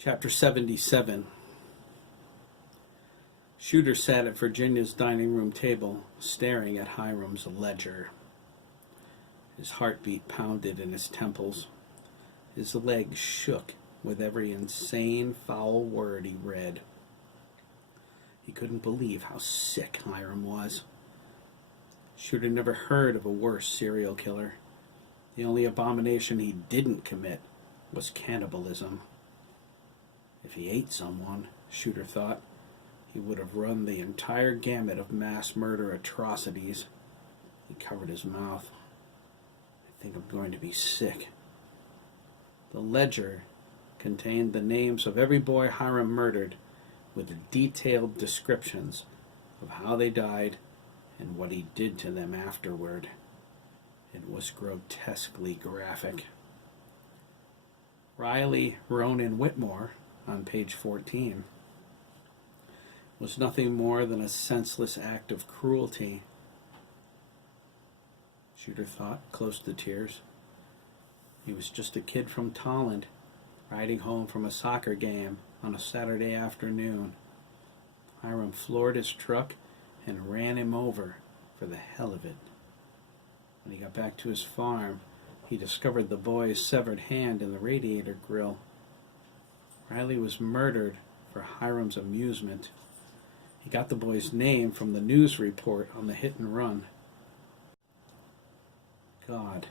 Chapter 77. Shooter sat at Virginia's dining room table, staring at Hiram's ledger. His heartbeat pounded in his temples. His legs shook with every insane, foul word he read. He couldn't believe how sick Hiram was. Shooter never heard of a worse serial killer. The only abomination he didn't commit was cannibalism. If he ate someone, Shooter thought, he would have run the entire gamut of mass murder atrocities. He covered his mouth. I think I'm going to be sick. The ledger contained the names of every boy Hiram murdered, with detailed descriptions of how they died and what he did to them afterward. It was grotesquely graphic. Riley Ronan Whitmore, on page 14, was nothing more than a senseless act of cruelty. Shooter thought, close to tears. He was just a kid from Tolland, riding home from a soccer game on a Saturday afternoon. Hiram floored his truck and ran him over for the hell of it. When he got back to his farm, he discovered the boy's severed hand in the radiator grill. Riley was murdered for Hiram's amusement. He got the boy's name from the news report on the hit and run. God,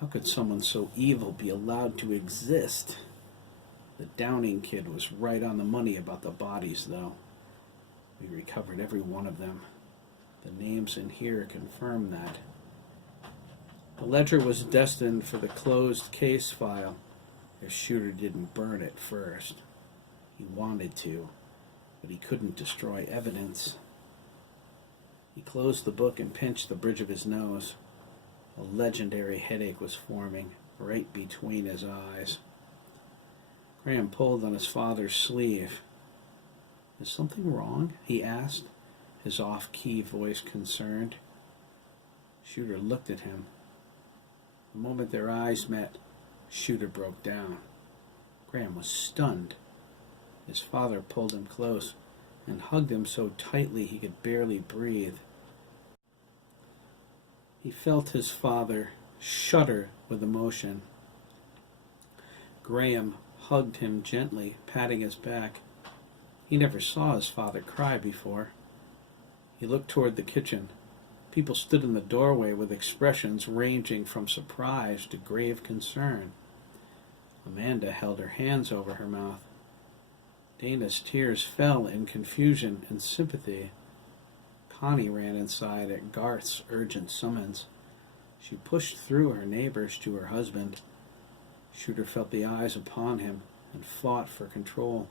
how could someone so evil be allowed to exist? The Downing kid was right on the money about the bodies, though. We recovered every one of them. The names in here confirm that. The ledger was destined for the closed case file if Shooter didn't burn it first. He wanted to, but he couldn't destroy evidence. He closed the book and pinched the bridge of his nose. A legendary headache was forming right between his eyes. Graham pulled on his father's sleeve. "Is something wrong?" he asked, his off-key voice concerned. Shooter looked at him. The moment their eyes met, Shooter broke down. Graham was stunned. His father pulled him close and hugged him so tightly he could barely breathe. He felt his father shudder with emotion. Graham hugged him gently, patting his back. He never saw his father cry before. He looked toward the kitchen. People stood in the doorway with expressions ranging from surprise to grave concern. Amanda held her hands over her mouth. Dana's tears fell in confusion and sympathy. Connie ran inside at Garth's urgent summons. She pushed through her neighbors to her husband. Shooter felt the eyes upon him and fought for control.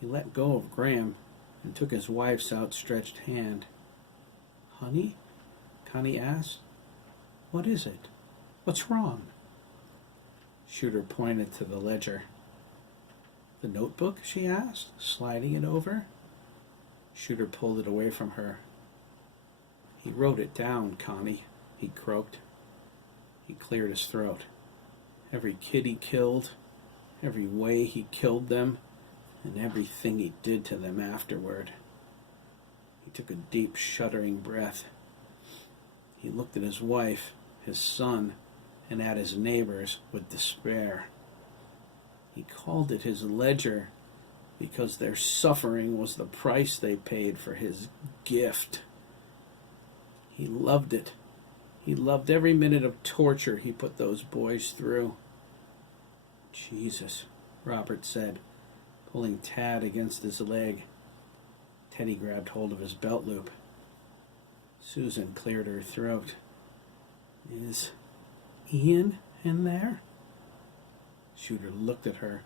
He let go of Graham and took his wife's outstretched hand. "Honey?" Connie asked. "What is it? What's wrong?" Shooter pointed to the ledger. "The notebook?" she asked, sliding it over. Shooter pulled it away from her. "He wrote it down, Connie," he croaked. He cleared his throat. Every kid he killed, every way he killed them, and everything he did to them afterward. He took a deep, shuddering breath. He looked at his wife, his son, and at his neighbors with despair. He called it his ledger because their suffering was the price they paid for his gift. He loved it. He loved every minute of torture he put those boys through. "Jesus," Robert said, pulling Tad against his leg. Teddy grabbed hold of his belt loop. Susan cleared her throat. "Is Ian in there?" Shooter looked at her,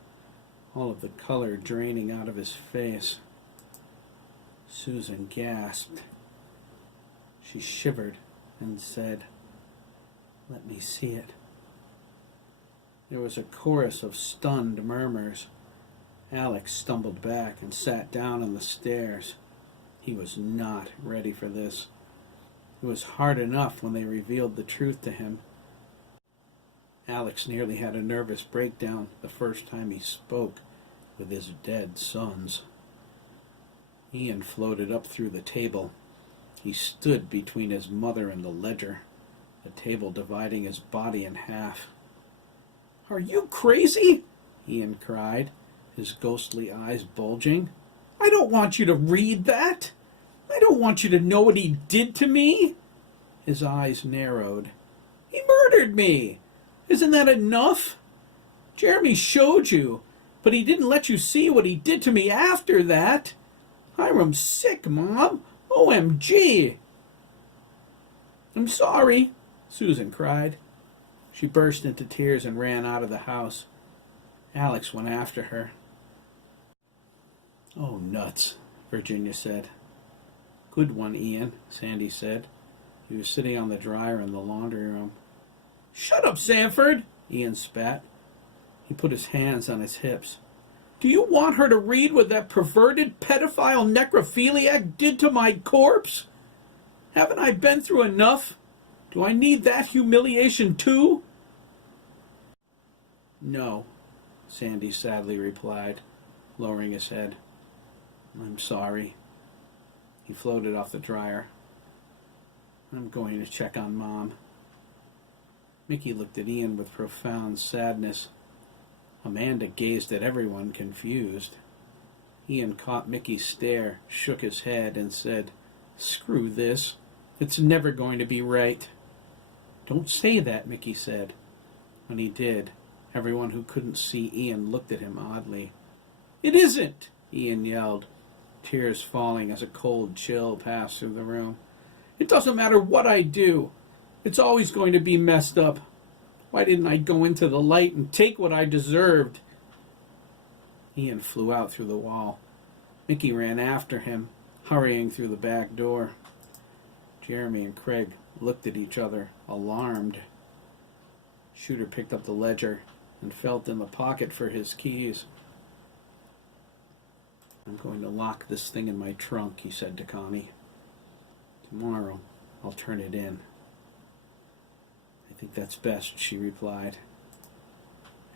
all of the color draining out of his face. Susan gasped. She shivered and said, "Let me see it." There was a chorus of stunned murmurs. Alex stumbled back and sat down on the stairs. He was not ready for this. It was hard enough when they revealed the truth to him. Alex nearly had a nervous breakdown the first time he spoke with his dead sons. Ian floated up through the table. He stood between his mother and the ledger, the table dividing his body in half. "Are you crazy?" Ian cried, his ghostly eyes bulging. "I don't want you to read that. I don't want you to know what he did to me." His eyes narrowed. "He murdered me. Isn't that enough? Jeremy showed you, but he didn't let you see what he did to me after that. Hiram's sick, Mom. OMG. "I'm sorry," Susan cried. She burst into tears and ran out of the house. Alex went after her. "Oh, nuts," Virginia said. "Good one, Ian," Sandy said. He was sitting on the dryer in the laundry room. "Shut up, Sanford," Ian spat. He put his hands on his hips. "Do you want her to read what that perverted pedophile necrophiliac did to my corpse? Haven't I been through enough? Do I need that humiliation too?" "No," Sandy sadly replied, lowering his head. "I'm sorry." He floated off the dryer. "I'm going to check on Mom." Mickey looked at Ian with profound sadness. Amanda gazed at everyone, confused. Ian caught Mickey's stare, shook his head, and said, "Screw this. It's never going to be right." "Don't say that," Mickey said. When he did, everyone who couldn't see Ian looked at him oddly. "It isn't!" Ian yelled, tears falling as a cold chill passed through the room. "It doesn't matter what I do. It's always going to be messed up. Why didn't I go into the light and take what I deserved?" Ian flew out through the wall. Mickey ran after him, hurrying through the back door. Jeremy and Craig looked at each other, alarmed. Shooter picked up the ledger and felt in the pocket for his keys. "I'm going to lock this thing in my trunk," he said to Connie. "Tomorrow I'll turn it in." "I think that's best," she replied.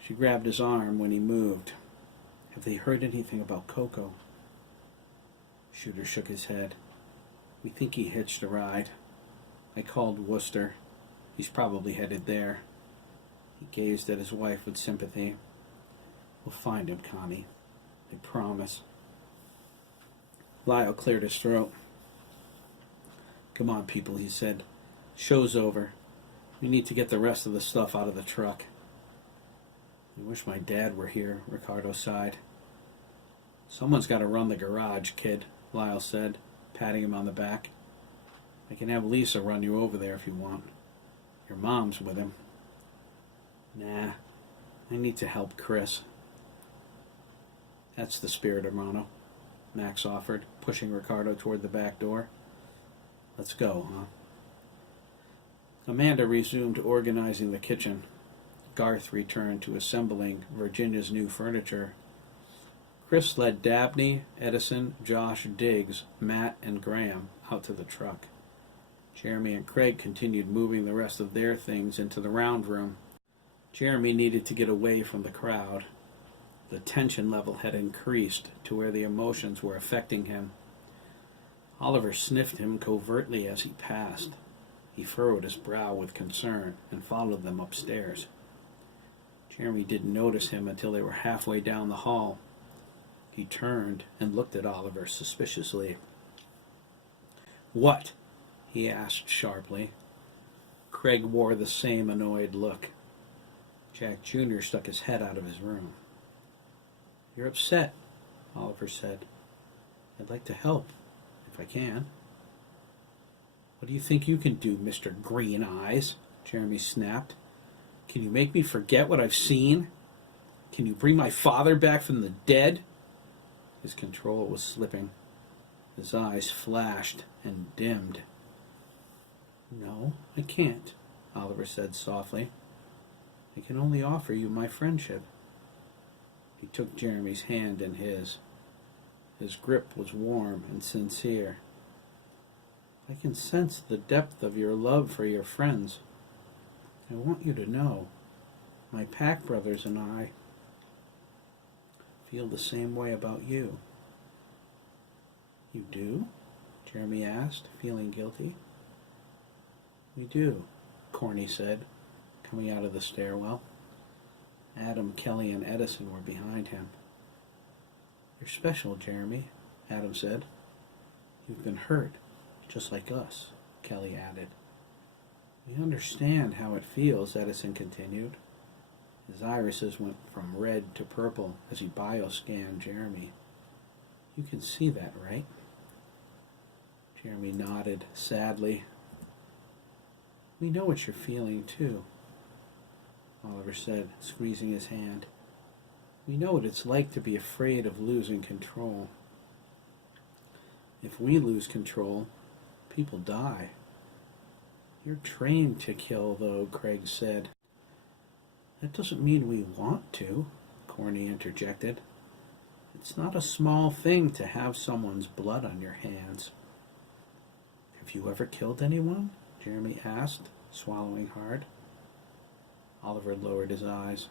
She grabbed his arm when he moved. "Have they heard anything about Coco?" Shooter shook his head. "We think he hitched a ride. I called Worcester. He's probably headed there." He gazed at his wife with sympathy. "We'll find him, Connie. I promise." Lyle cleared his throat. "Come on, people," he said. "Show's over. We need to get the rest of the stuff out of the truck." "I wish my dad were here," Ricardo sighed. "Someone's got to run the garage, kid," Lyle said, patting him on the back. "I can have Lisa run you over there if you want. Your mom's with him." "Nah, I need to help Chris." "That's the spirit, hermano," Max offered, pushing Ricardo toward the back door. "Let's go, huh?" Amanda resumed organizing the kitchen. Garth returned to assembling Virginia's new furniture. Chris led Dabney, Edison, Josh, Diggs, Matt, and Graham out to the truck. Jeremy and Craig continued moving the rest of their things into the round room. Jeremy needed to get away from the crowd. The tension level had increased to where the emotions were affecting him. Oliver sniffed him covertly as he passed. He furrowed his brow with concern and followed them upstairs. Jeremy didn't notice him until they were halfway down the hall. He turned and looked at Oliver suspiciously. "What?" he asked sharply. Craig wore the same annoyed look. Jack Jr. stuck his head out of his room. "You're upset," Oliver said. "I'd like to help, if I can." "What do you think you can do, Mr. Green Eyes?" Jeremy snapped. "Can you make me forget what I've seen? Can you bring my father back from the dead?" His control was slipping. His eyes flashed and dimmed. "No, I can't," Oliver said softly. "I can only offer you my friendship." He took Jeremy's hand in his. His grip was warm and sincere. "I can sense the depth of your love for your friends. I want you to know My pack brothers and I feel the same way about you. You do? Jeremy asked, feeling guilty. We do, Corny said, coming out of the stairwell. Adam, Kelly, and Edison were behind him. You're special, Jeremy, Adam said. You've been hurt, just like us, Kelly added. We understand how it feels, Edison continued. His irises went from red to purple as he bioscanned Jeremy. You can see that, right? Jeremy nodded sadly. We know what you're feeling, too, Oliver said, squeezing his hand. We know what it's like to be afraid of losing control. If we lose control, people die. You're trained to kill, though, Craig said. That doesn't mean we want to, Corny interjected. It's not a small thing to have someone's blood on your hands. Have you ever killed anyone? Jeremy asked, swallowing hard. Oliver lowered his eyes.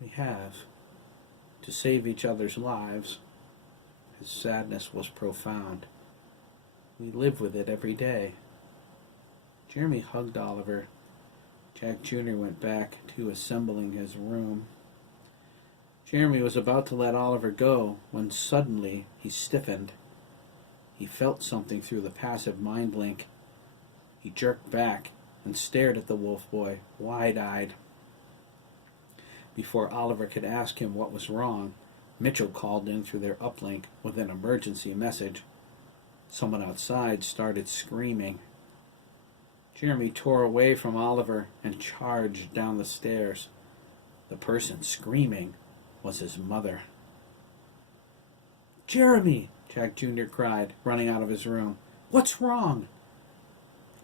We have. To save each other's lives. His sadness was profound. We live with it every day. Jeremy hugged Oliver. Jack Jr. went back to assembling his room. Jeremy was about to let Oliver go when suddenly he stiffened. He felt something through the passive mind link. He jerked back and stared at the wolf boy, wide-eyed. Before Oliver could ask him what was wrong, Mitchell called in through their uplink with an emergency message. Someone outside started screaming. Jeremy tore away from Oliver and charged down the stairs. The person screaming was his mother. Jeremy, Jack Jr. cried, running out of his room. What's wrong?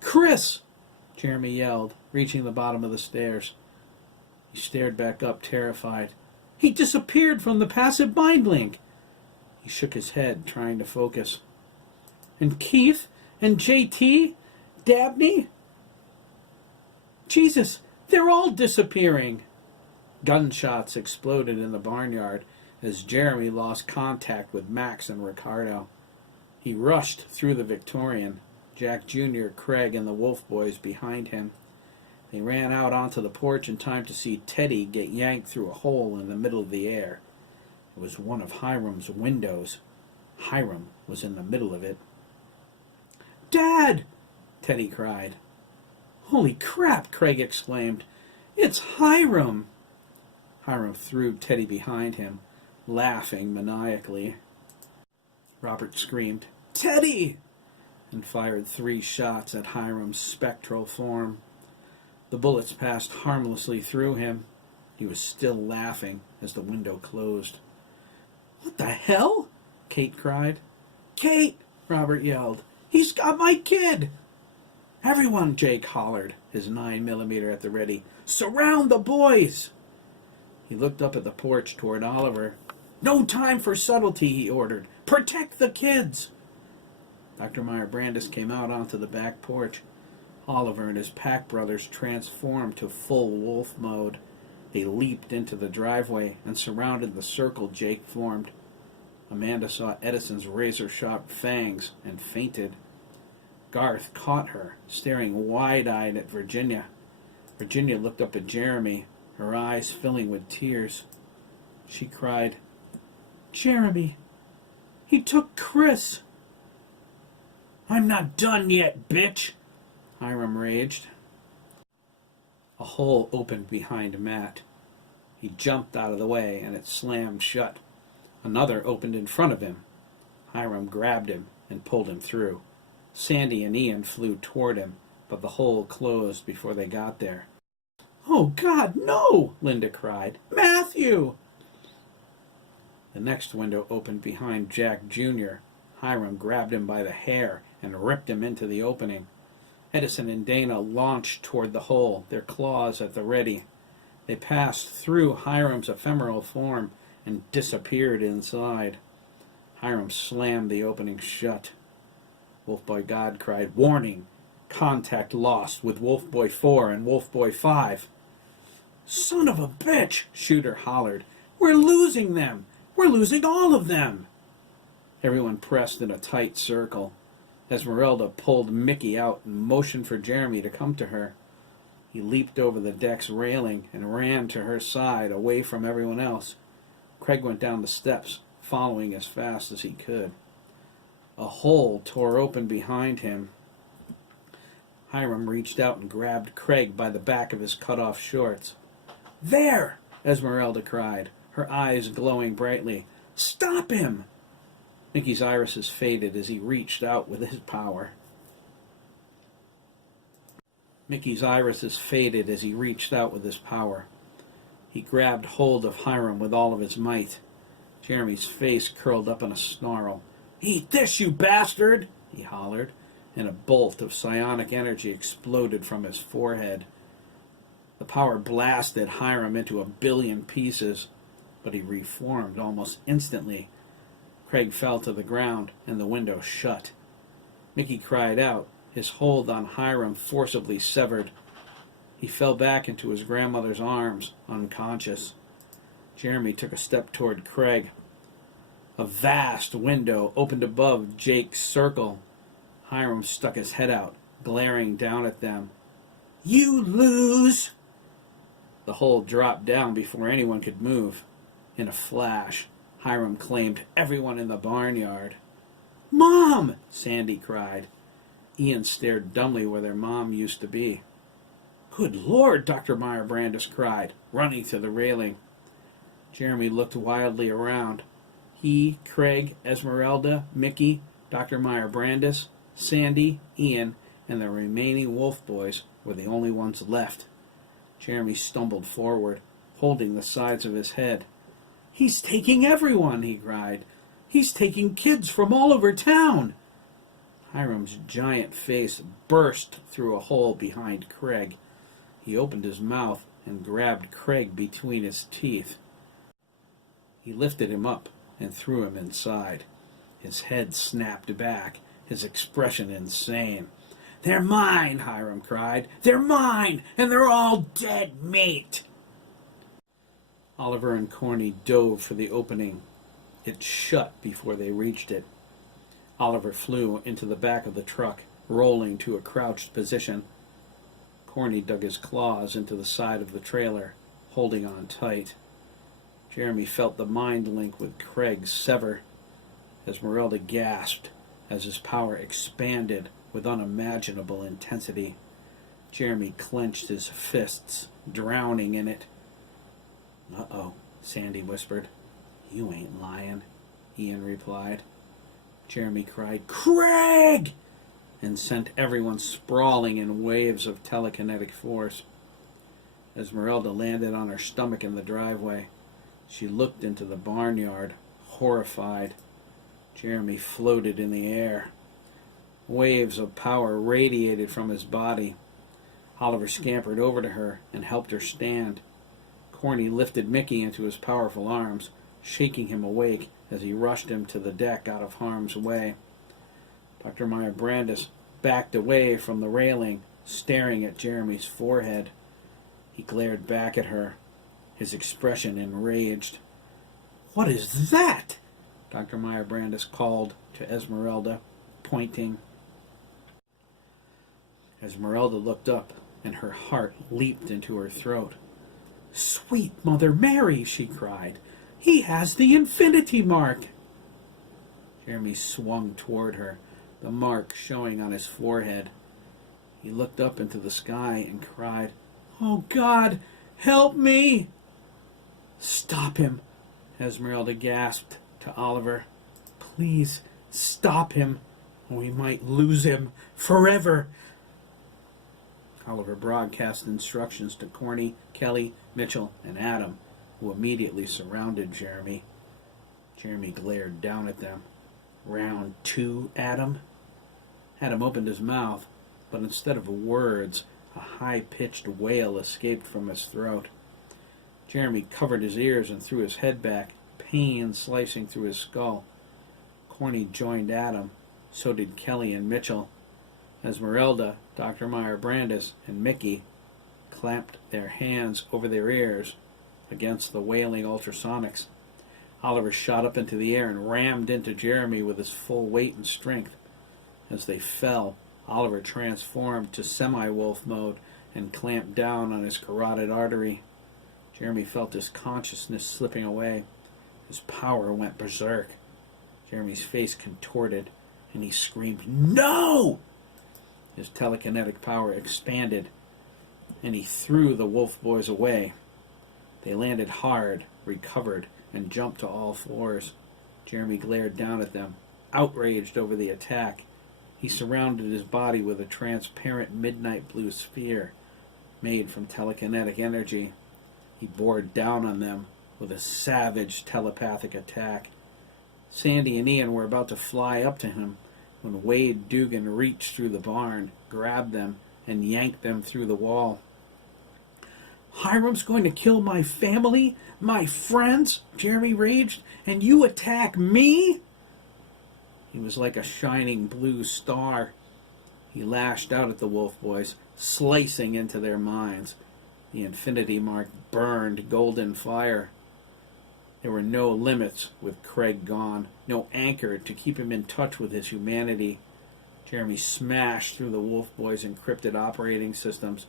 Chris! Jeremy yelled, reaching the bottom of the stairs. He stared back up, terrified. He disappeared from the passive mind link. He shook his head, trying to focus. And Keith? And JT? Dabney? Jesus, they're all disappearing. Gunshots exploded in the barnyard as Jeremy lost contact with Max and Ricardo. He rushed through the Victorian, Jack Jr., Craig, and the Wolf Boys behind him. They ran out onto the porch in time to see Teddy get yanked through a hole in the middle of the air. It was one of Hiram's windows. Hiram was in the middle of it. Dad! Teddy cried. Holy crap, Craig exclaimed. It's Hiram! Hiram threw Teddy behind him, laughing maniacally. Robert screamed, Teddy! And fired 3 shots at Hiram's spectral form. The bullets passed harmlessly through him. He was still laughing as the window closed. What the hell? Kate cried. Kate! Robert yelled. He's got my kid! Everyone, Jake hollered, his 9mm at the ready. Surround the boys! He looked up at the porch toward Oliver. No time for subtlety, he ordered. Protect the kids! Dr. Meyer Brandis came out onto the back porch. Oliver and his pack brothers transformed to full wolf mode. They leaped into the driveway and surrounded the circle Jake formed. Amanda saw Edison's razor-sharp fangs and fainted. Garth caught her, staring wide-eyed at Virginia. Virginia looked up at Jeremy, her eyes filling with tears. She cried, Jeremy, he took Chris. I'm not done yet, bitch, Hiram raged. A hole opened behind Matt. He jumped out of the way, and it slammed shut. Another opened in front of him. Hiram grabbed him and pulled him through. Sandy and Ian flew toward him, but the hole closed before they got there. Oh, God, no! Linda cried. Matthew! The next window opened behind Jack Jr. Hiram grabbed him by the hair and ripped him into the opening. Edison and Dana launched toward the hole, their claws at the ready. They passed through Hiram's ephemeral form and disappeared inside. Hiram slammed the opening shut. Wolfboy God cried, Warning! Contact lost with Wolfboy 4 and Wolfboy 5. "Son of a bitch!" Shooter hollered. "We're losing them! We're losing all of them!" Everyone pressed in a tight circle. Esmeralda pulled Mickey out and motioned for Jeremy to come to her. He leaped over the deck's railing and ran to her side, away from everyone else. Craig went down the steps, following as fast as he could. A hole tore open behind him. Hiram reached out and grabbed Craig by the back of his cut-off shorts. "There!" Esmeralda cried, her eyes glowing brightly. "Stop him!" Mickey's irises faded as he reached out with his power. He grabbed hold of Hiram with all of his might. Jeremy's face curled up in a snarl. "Eat this, you bastard!" he hollered, and a bolt of psionic energy exploded from his forehead. The power blasted Hiram into a billion pieces, but he reformed almost instantly. Craig fell to the ground, and the window shut. Mickey cried out, his hold on Hiram forcibly severed. He fell back into his grandmother's arms, unconscious. Jeremy took a step toward Craig. A vast window opened above Jake's circle. Hiram stuck his head out, glaring down at them. "You lose!" The hole dropped down before anyone could move. In a flash, Hiram claimed everyone in the barnyard. "Mom!" Sandy cried. Ian stared dumbly where their mom used to be. "Good Lord!" Dr. Meyer Brandis cried, running to the railing. Jeremy looked wildly around. He, Craig, Esmeralda, Mickey, Dr. Meyer Brandis, Sandy, Ian, and the remaining Wolf boys were the only ones left. Jeremy stumbled forward, holding the sides of his head. "He's taking everyone!" he cried. "He's taking kids from all over town!" Hiram's giant face burst through a hole behind Craig. He opened his mouth and grabbed Craig between his teeth. He lifted him up and threw him inside. His head snapped back, his expression insane. "They're mine!" Hiram cried. "They're mine! And they're all dead meat!" Oliver and Corny dove for the opening. It shut before they reached it. Oliver flew into the back of the truck, rolling to a crouched position. Corny dug his claws into the side of the trailer, holding on tight. Jeremy felt the mind link with Craig sever. Esmeralda gasped as his power expanded with unimaginable intensity. Jeremy clenched his fists, drowning in it. "Uh-oh," Sandy whispered. "You ain't lying," Ian replied. Jeremy cried, "Craig!" and sent everyone sprawling in waves of telekinetic force. Esmeralda landed on her stomach in the driveway. She looked into the barnyard, horrified. Jeremy floated in the air. Waves of power radiated from his body. Oliver scampered over to her and helped her stand. Corny lifted Mickey into his powerful arms, shaking him awake as he rushed him to the deck out of harm's way. Dr. Meyer Brandis backed away from the railing, staring at Jeremy's forehead. He glared back at her, his expression enraged. "What is that?" Dr. Meyer Brandis called to Esmeralda, pointing. Esmeralda looked up, and her heart leaped into her throat. "Sweet Mother Mary," she cried. "He has the infinity mark!" Jeremy swung toward her, the mark showing on his forehead. He looked up into the sky and cried, "Oh God, help me!" "Stop him," Esmeralda gasped to Oliver. "Please, stop him. We might lose him forever." Oliver broadcast instructions to Corny, Kelly, Mitchell, and Adam, who immediately surrounded Jeremy. Jeremy glared down at them. "Round 2, Adam?" Adam opened his mouth, but instead of words, a high-pitched wail escaped from his throat. Jeremy covered his ears and threw his head back, pain slicing through his skull. Corny joined Adam. So did Kelly and Mitchell. Esmeralda, Dr. Meyer Brandis, and Mickey clamped their hands over their ears against the wailing ultrasonics. Oliver shot up into the air and rammed into Jeremy with his full weight and strength. As they fell, Oliver transformed to semi-wolf mode and clamped down on his carotid artery. Jeremy felt his consciousness slipping away. His power went berserk. Jeremy's face contorted, and he screamed, "No!" His telekinetic power expanded, and he threw the wolf boys away. They landed hard, recovered, and jumped to all fours. Jeremy glared down at them, outraged over the attack. He surrounded his body with a transparent midnight blue sphere made from telekinetic energy. He bore down on them with a savage telepathic attack. Sandy and Ian were about to fly up to him when Wade Dugan reached through the barn, grabbed them, and yanked them through the wall. "Hiram's going to kill my family, my friends," Jeremy raged, "and you attack me?" He was like a shining blue star. He lashed out at the wolf boys, slicing into their minds. The infinity mark burned golden fire. There were no limits with Craig gone, no anchor to keep him in touch with his humanity. Jeremy smashed through the wolf boys' encrypted operating systems.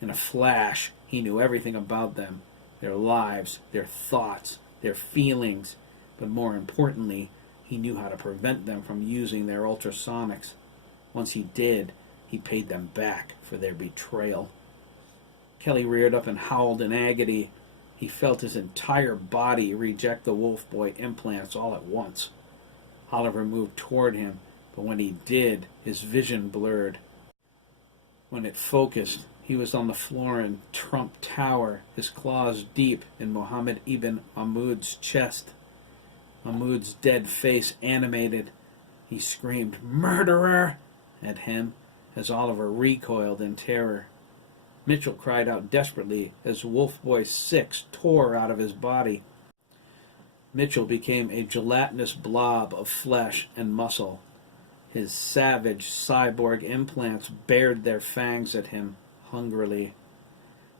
In a flash, he knew everything about them, their lives, their thoughts, their feelings, but more importantly, he knew how to prevent them from using their ultrasonics. Once he did, he paid them back for their betrayal. Kelly reared up and howled in agony. He felt his entire body reject the wolf boy implants all at once. Oliver moved toward him, but when he did, his vision blurred. When it focused, he was on the floor in Trump Tower, his claws deep in Mohammed Ibn Mahmoud's chest. Mahmoud's dead face animated. He screamed, "Murderer!" at him as Oliver recoiled in terror. Mitchell cried out desperately as Wolf Boy 6 tore out of his body. Mitchell became a gelatinous blob of flesh and muscle. His savage cyborg implants bared their fangs at him hungrily.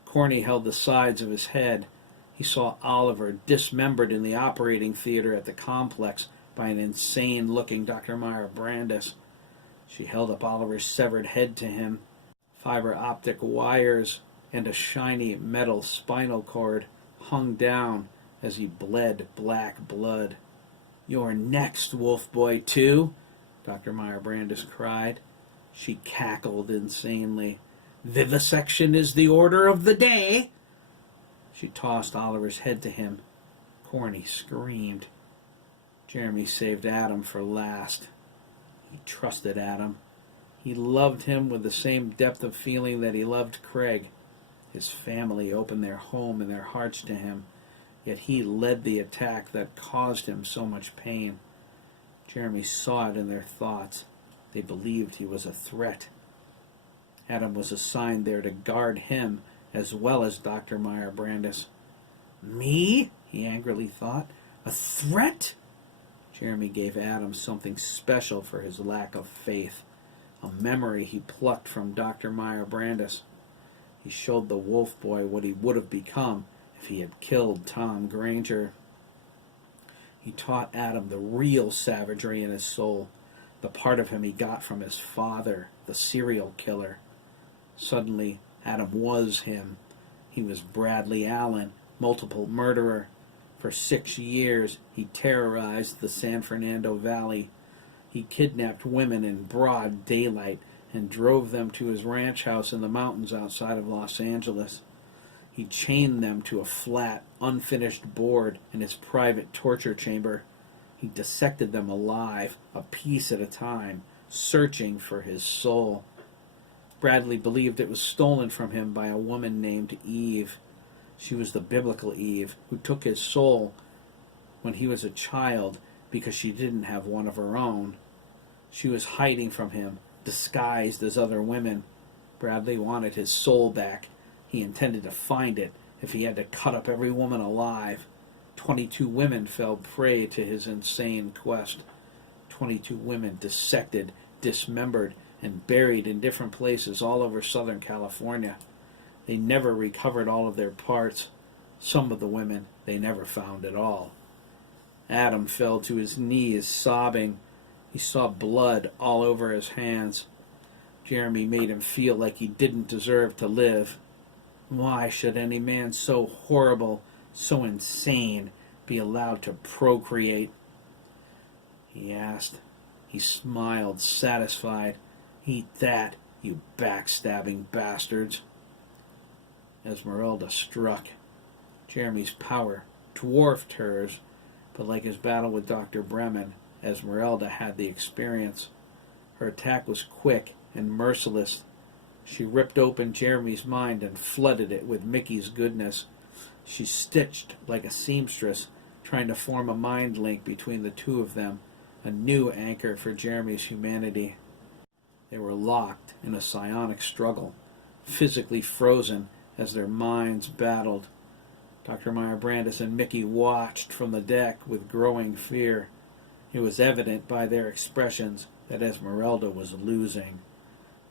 Corny held the sides of his head. He saw Oliver dismembered in the operating theater at the complex by an insane-looking Dr. Meyer Brandis. She held up Oliver's severed head to him. Fiber optic wires and a shiny metal spinal cord hung down as he bled black blood. "You're next, Wolf Boy 2, Dr. Meyer Brandis cried. She cackled insanely. "Vivisection is the order of the day." She tossed Oliver's head to him. Corny screamed. Jeremy saved Adam for last. He trusted Adam. He loved him with the same depth of feeling that he loved Craig. His family opened their home and their hearts to him, yet he led the attack that caused him so much pain. Jeremy saw it in their thoughts. They believed he was a threat. Adam was assigned there to guard him as well as Dr. Meyer Brandis. "Me?" he angrily thought. "A threat?" Jeremy gave Adam something special for his lack of faith, a memory he plucked from Dr. Meyer Brandis. He showed the wolf boy what he would have become if he had killed Tom Granger. He taught Adam the real savagery in his soul, the part of him he got from his father, the serial killer. Suddenly, Adam was him. He was Bradley Allen, multiple murderer. For 6 years, he terrorized the San Fernando Valley. He kidnapped women in broad daylight and drove them to his ranch house in the mountains outside of Los Angeles. He chained them to a flat, unfinished board in his private torture chamber. He dissected them alive, a piece at a time, searching for his soul. Bradley believed it was stolen from him by a woman named Eve. She was the biblical Eve who took his soul when he was a child because she didn't have one of her own. She was hiding from him, disguised as other women. Bradley wanted his soul back. He intended to find it if he had to cut up every woman alive. 22 women fell prey to his insane quest. 22 women dissected, dismembered, and buried in different places all over Southern California. They never recovered all of their parts. Some of the women they never found at all. Adam fell to his knees, sobbing. He saw blood all over his hands. Jeremy made him feel like he didn't deserve to live. Why should any man so horrible, so insane, be allowed to procreate? He asked. He smiled, satisfied. Eat that, you backstabbing bastards. Esmeralda struck. Jeremy's power dwarfed hers, but like his battle with Dr. Bremen, Esmeralda had the experience. Her attack was quick and merciless. She ripped open Jeremy's mind and flooded it with Mickey's goodness. She stitched like a seamstress, trying to form a mind link between the two of them, a new anchor for Jeremy's humanity. They were locked in a psionic struggle, physically frozen as their minds battled. Dr. Meyer Brandis and Mickey watched from the deck with growing fear. It was evident by their expressions that Esmeralda was losing.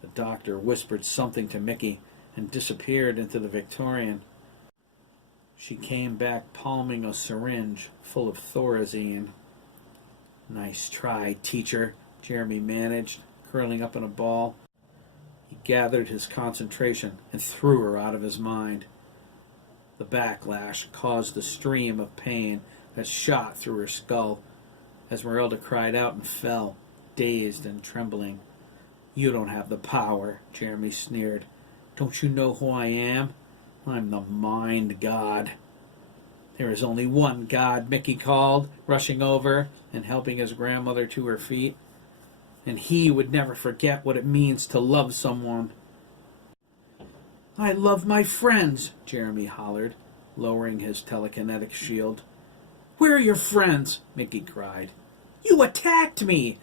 The doctor whispered something to Mickey and disappeared into the Victorian. She came back palming a syringe full of Thorazine. Nice try, teacher, Jeremy managed, curling up in a ball. He gathered his concentration and threw her out of his mind. The backlash caused a stream of pain that shot through her skull. Esmeralda cried out and fell, dazed and trembling. You don't have the power, Jeremy sneered. Don't you know who I am? I'm the Mind God. There is only one God, Mickey called, rushing over and helping his grandmother to her feet. And he would never forget what it means to love someone. I love my friends, Jeremy hollered, lowering his telekinetic shield. Where are your friends? Mickey cried. You attacked me!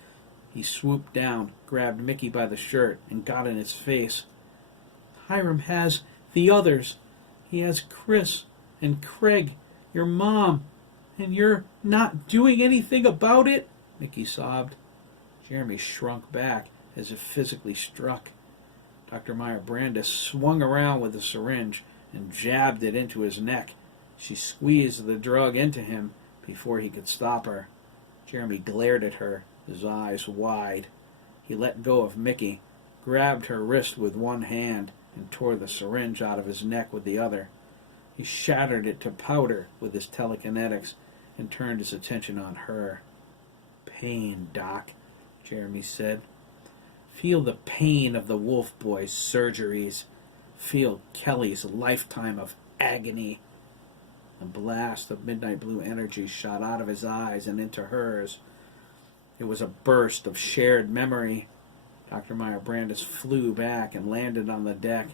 He swooped down, grabbed Mickey by the shirt, and got in his face. Hiram has the others. He has Chris and Craig, your mom, and you're not doing anything about it? Mickey sobbed. Jeremy shrunk back as if physically struck. Dr. Meyer Brandis swung around with the syringe and jabbed it into his neck. She squeezed the drug into him before he could stop her. Jeremy glared at her, his eyes wide. He let go of Mickey, grabbed her wrist with one hand, and tore the syringe out of his neck with the other. He shattered it to powder with his telekinetics and turned his attention on her. Pain, Doc, Jeremy said. Feel the pain of the Wolf Boy's surgeries. Feel Kelly's lifetime of agony. A blast of midnight blue energy shot out of his eyes and into hers. It was a burst of shared memory. Dr. Meyer Brandis flew back and landed on the deck,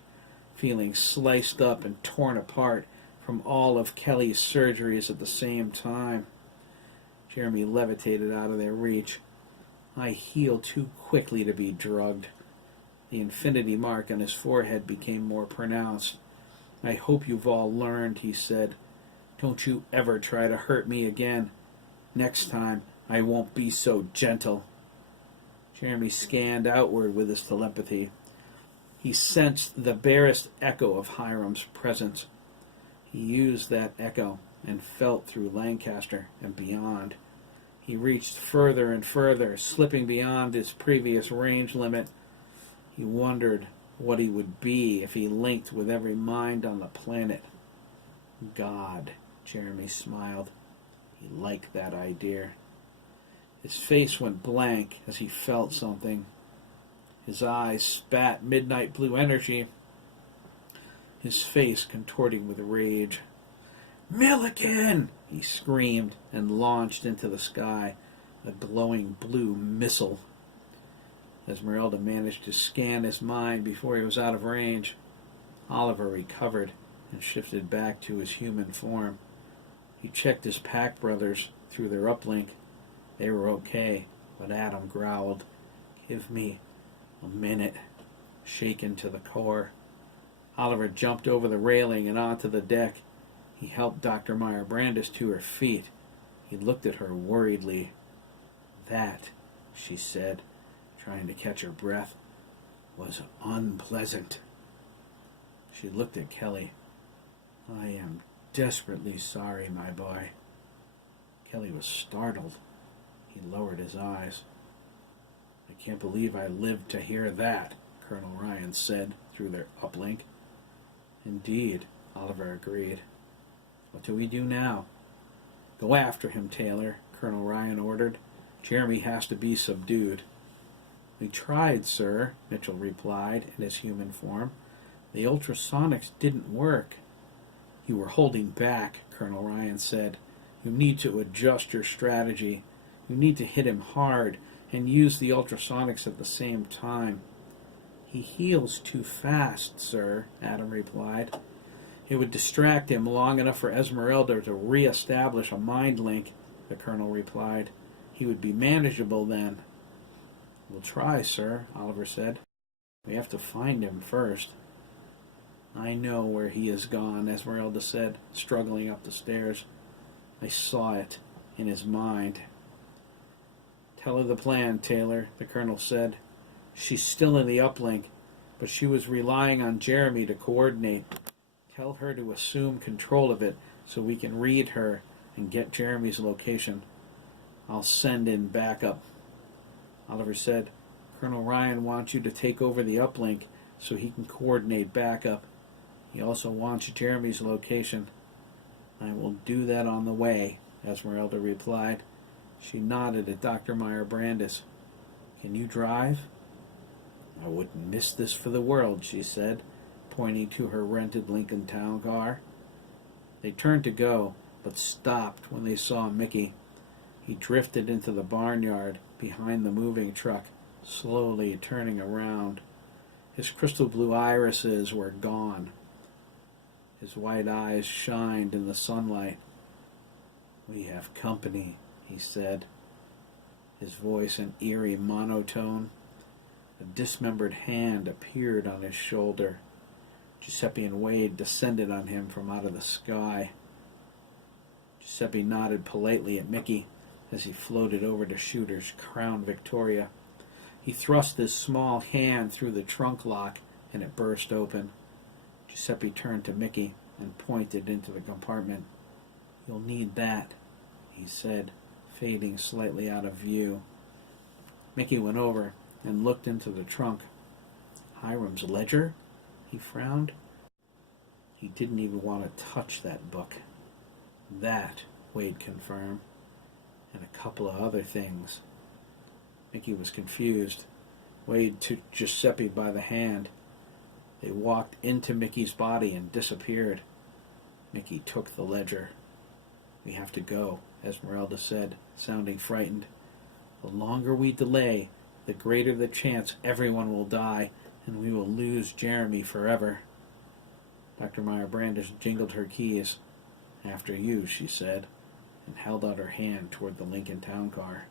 feeling sliced up and torn apart from all of Kelly's surgeries at the same time. Jeremy levitated out of their reach. I heal too quickly to be drugged. The infinity mark on his forehead became more pronounced. I hope you've all learned, he said. Don't you ever try to hurt me again. Next time, I won't be so gentle. Jeremy scanned outward with his telepathy. He sensed the barest echo of Hiram's presence. He used that echo and felt through Lancaster and beyond. He reached further and further, slipping beyond his previous range limit. He wondered what he would be if he linked with every mind on the planet. God, Jeremy smiled. He liked that idea. His face went blank as he felt something. His eyes spat midnight blue energy, his face contorting with rage. Milliken! He screamed and launched into the sky, a glowing blue missile. Esmeralda managed to scan his mind before he was out of range. Oliver recovered and shifted back to his human form. He checked his pack brothers through their uplink. They were okay, but Adam growled, Give me a minute, shaken to the core. Oliver jumped over the railing and onto the deck. He helped Dr. Meyer Brandis to her feet. He looked at her worriedly. That, she said, trying to catch her breath, was unpleasant. She looked at Kelly. "I am desperately sorry, my boy." Kelly was startled. He lowered his eyes. "I can't believe I lived to hear that," Colonel Ryan said through their uplink. "Indeed," Oliver agreed. "What do we do now?" "Go after him, Taylor," Colonel Ryan ordered. "Jeremy has to be subdued." "We tried, sir," Mitchell replied in his human form. "The ultrasonics didn't work." "You were holding back," Colonel Ryan said. "You need to adjust your strategy. You need to hit him hard and use the ultrasonics at the same time." "He heals too fast, sir," Adam replied. "It would distract him long enough for Esmeralda to re-establish a mind link," the colonel replied. "He would be manageable then." "We'll try, sir," Oliver said. "We have to find him first." "I know where he has gone," Esmeralda said, struggling up the stairs. "I saw it in his mind." "Tell her the plan, Taylor," the colonel said. "She's still in the uplink, but she was relying on Jeremy to coordinate. Tell her to assume control of it so we can read her and get Jeremy's location. I'll send in backup." Oliver said, "Colonel Ryan wants you to take over the uplink so he can coordinate backup. He also wants Jeremy's location." "I will do that on the way," Esmeralda replied. She nodded at Dr. Meyer Brandis. "Can you drive?" "I wouldn't miss this for the world," she said, pointing to her rented Lincoln Town car. They turned to go, but stopped when they saw Mickey. He drifted into the barnyard behind the moving truck, slowly turning around. His crystal blue irises were gone. His white eyes shined in the sunlight. "We have company," he said, his voice an eerie monotone. A dismembered hand appeared on his shoulder. Giuseppe and Wade descended on him from out of the sky. Giuseppe nodded politely at Mickey as he floated over to Shooter's Crown Victoria. He thrust his small hand through the trunk lock and it burst open. Giuseppe turned to Mickey and pointed into the compartment. "You'll need that," he said, fading slightly out of view. Mickey went over and looked into the trunk. "Hiram's ledger?" He frowned. He didn't even want to touch that book. "That," Wade confirmed, "and a couple of other things." Mickey was confused. Wade took Giuseppe by the hand. They walked into Mickey's body and disappeared. Mickey took the ledger. "We have to go," Esmeralda said, sounding frightened. "The longer we delay, the greater the chance everyone will die, and we will lose Jeremy forever." Dr. Meyer Brandis jingled her keys. "After you," she said, and held out her hand toward the Lincoln Town car.